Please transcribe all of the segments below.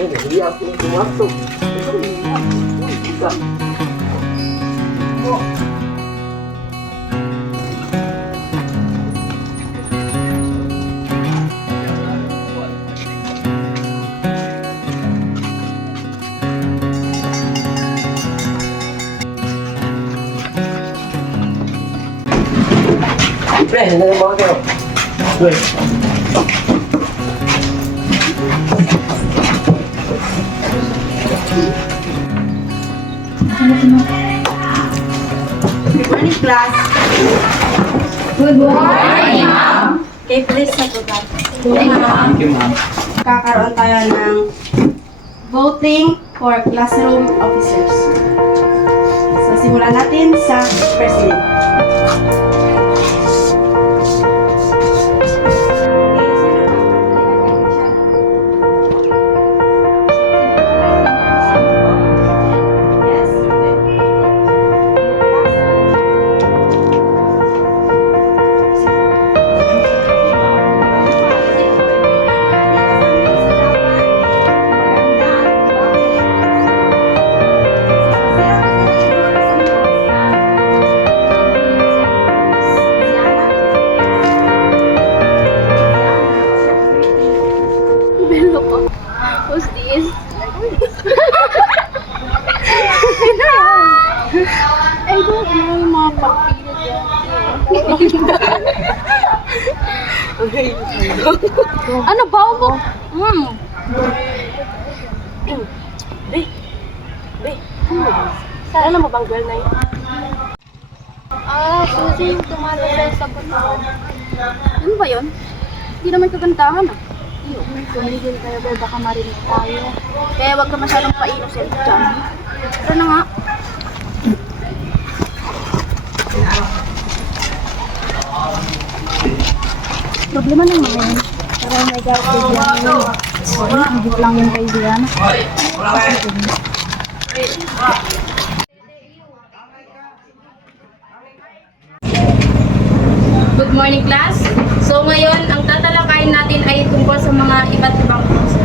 Hindi ako pumasok. Pre, hindi na mga kayo. Pre. Good morning, class. Good morning, ma'am. Okay, please sa baba. Thank you, ma'am. Kakaroon tayo ng voting for classroom officers. So, simulan natin sa president. Who's this? I don't know yung mga pagpili dyan. Ano ba mo? Saan mo bang girl na yun? Suzy, yung tumatasay sa bato. Ano ba yun? Hindi naman kagandahan ah. Tumigil tayo, pero baka marinig tayo. Kaya wag ka masyadong pa-innocent dyan. Pero na nga. Problema ng mga yun. Pero may gawin kay Diana yun. Hindi lang yun kay Diana. Good morning, class. So ngayon, ang tatalakayin natin ay tungkol sa mga iba't ibang process.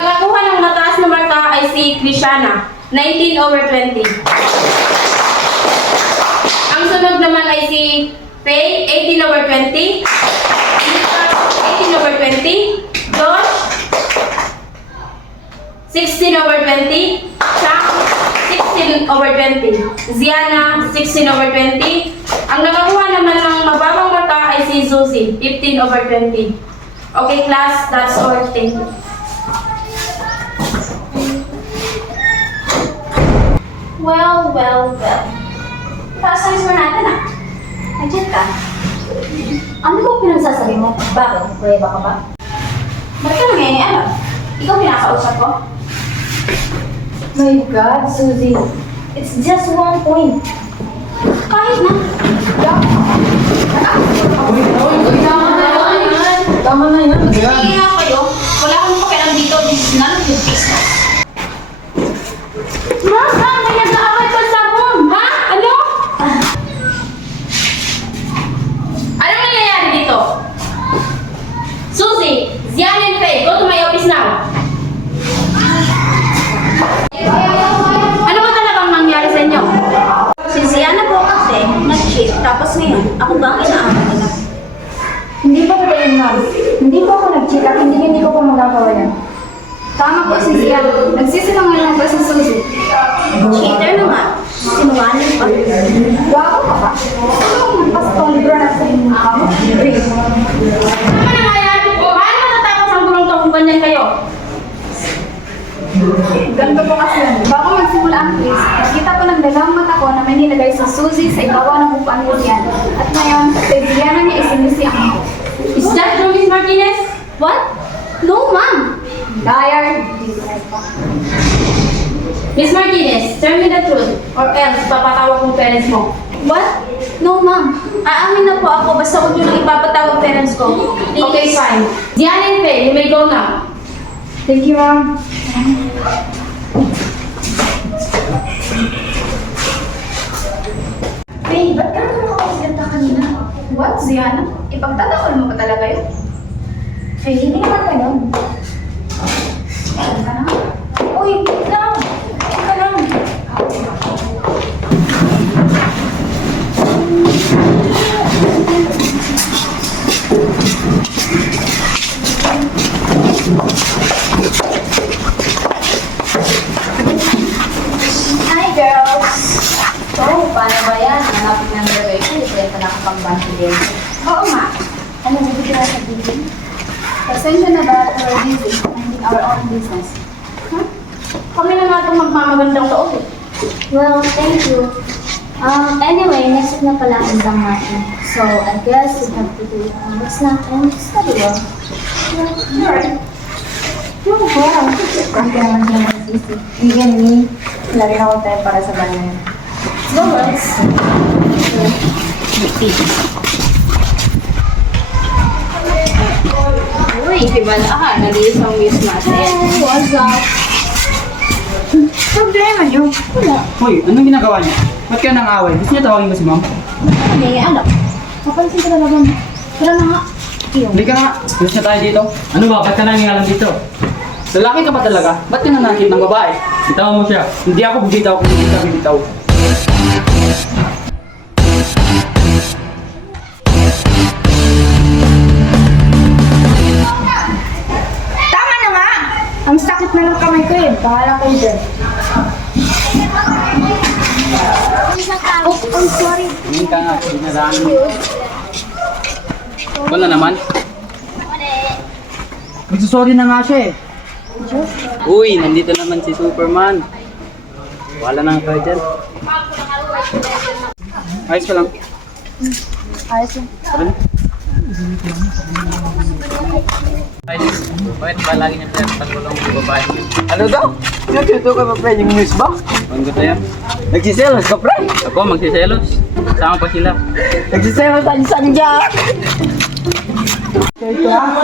Nakakuha ng mataas na marka ay si Krishana, 19/20. Ang sunod naman ay si Faye, 18/20. Lucas, 18/20. Josh, 16/20. Chang, 16/20. Ziana, 16/20. Ang nakakuha naman ng mababang marka ay si Suzy, 15/20. Okay, class, that's all. Thank you. Well. Taas ang score natin ah. Nandiyan ka. Ano ba pinagsasabi mo? Bakit? Prueba ka ba? Ba't ka nangyayari? Ikaw pinakausap ko? My God, Suzy. It's just 1 point. Kahit na. Tama na yan. Sige nga kayo. Wala kang pakialam dito. This is none of your business. May nag-aaway pa sa room, ha? Ano? Anong nangyayari dito? Suzy, Zian and Faye, go to my office now. Ano ba talagang nangyari sa inyo? Si Ziana po kasi nag-cheat, tapos ngayon, ako ba ang inaamin nila? Hindi pa pala yun, ma'am. Hindi po ako nag-cheat at hindi ko pa magagawa yan. Tama po si Zia. Nagsisinungaling po si Suzy. Cheater naman. Sinungaling pa. Gago ka ba? Ano ang pastong libro na sa inyo ka? Ano ba nangyayari po? Paano matatapos ang gulong to kung ganyan kayo? Ganito po kasi sa ibabaw ng upuan ni Ziana. At ngayon, si Ziana niya isinisi ako. Is that true, Miss Martinez? What? No, ma'am. Liar! Miss Martinez, tell me the truth or else papatawag mo parents mo. What? No, ma'am. Aamin na po ako. Basta huwag niyo nang ipapatawag parents ko. Please. Okay, fine. Diana and Faye, you may go now. Thank you, ma'am. Babe, ba't ka naman nakapagsalita kanina? What, Ziana? Ipagtatawal mo pa talaga yun? Faye, hindi naman ganun. Saan ka na? Uy, wait lang. Wait ka lang. Hi, girls! So, paano ba yan? Hanapin ng graduation, ito yung nakapag-band today. Oo nga. Ano ba kita sabihin? Pasensya na ba at we're busy minding our own business? Kami na nga itong magmamagandang loob eh. Well, thank you. Anyway, next week na pala ang exam natin. So, I guess we have to do it next na and study well. Sure. Yung wow. Hindi naman siya mag-isip. Even me, wala rin ako tayo para sa banda yun. Go, girls. Uy, diba na ka? Nag-iisang miss natin. What's up? Problema niyo. Hoy, anong ginagawa niyo? Ba't kayo nang away? Gusto niyo tawagin ko si ma'am? Hindi, anak. Napansin ko na naman. Tara na nga. Hindi ka nga. Gusto niya tayo dito. Ano ba? Ba't ka nangingalam dito? Lalaki ka ba talaga? Ba't ka nanakit ng babae? Bitawan mo siya. Hindi ako bibitaw kung hindi ka bibitaw. Tama na nga! Ang sakit na ng kamay ko eh. Bahala kayo dyan. Oh, I'm sorry. Hindi ka nga. Dinadaan mo. Wala naman. Magsasorry na nga siya eh. Uy, nandito naman si Superman. Wala na kayo dyan. Ayos ka lang. Ayos yun. Ano? Bakit ba lagi niya pagulong sa babae? Ano daw? Nagsuto ka pa pre, yung news ba? Ano ko tayo? Nagsiselos ka pre? Ako magsiselos. Sama pa sila. Nagsiselos tayo sa dyan! Okay class,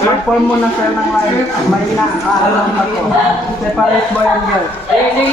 mag-form muna sir ng line. May na, alam ako. Separate boy and girl. Line.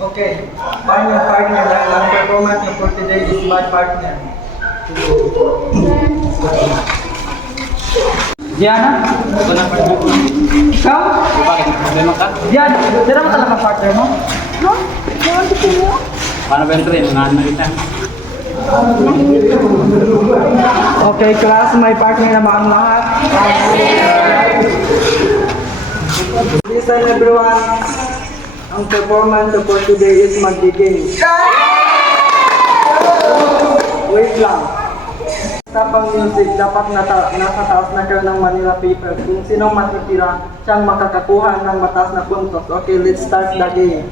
Okay, partner, ang performance na for today is my partner. Diana, ito na partner ko. Ikaw? Bakit? May problema ka? Diana, sira mo talaga partner mo? No? You want to see me? Paano ba yung tuloy? Mga na kita. Okay, class, may partner na ba ang lahat? Listen everyone, ang performance for today is mag-game. Wait lang. Stop ang music, dapat nasa taas na kayo ng Manila paper. Kung sinong matitira, siyang makakakuha ng mataas na puntos. Okay, let's start the game.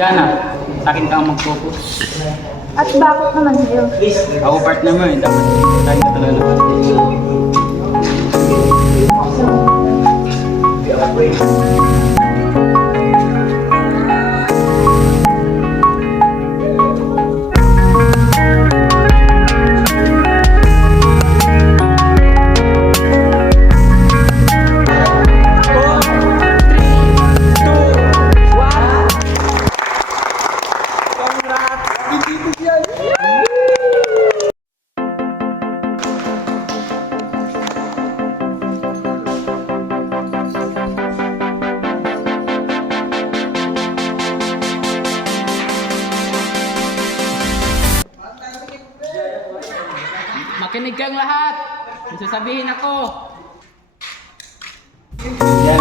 Diana, sa akin ka ang mag-focus. At bakit naman sa'yo? Ako partner mo eh. Dapat tayo ka talaga naman. Makinig kang lahat. May sasabihin ako. Yan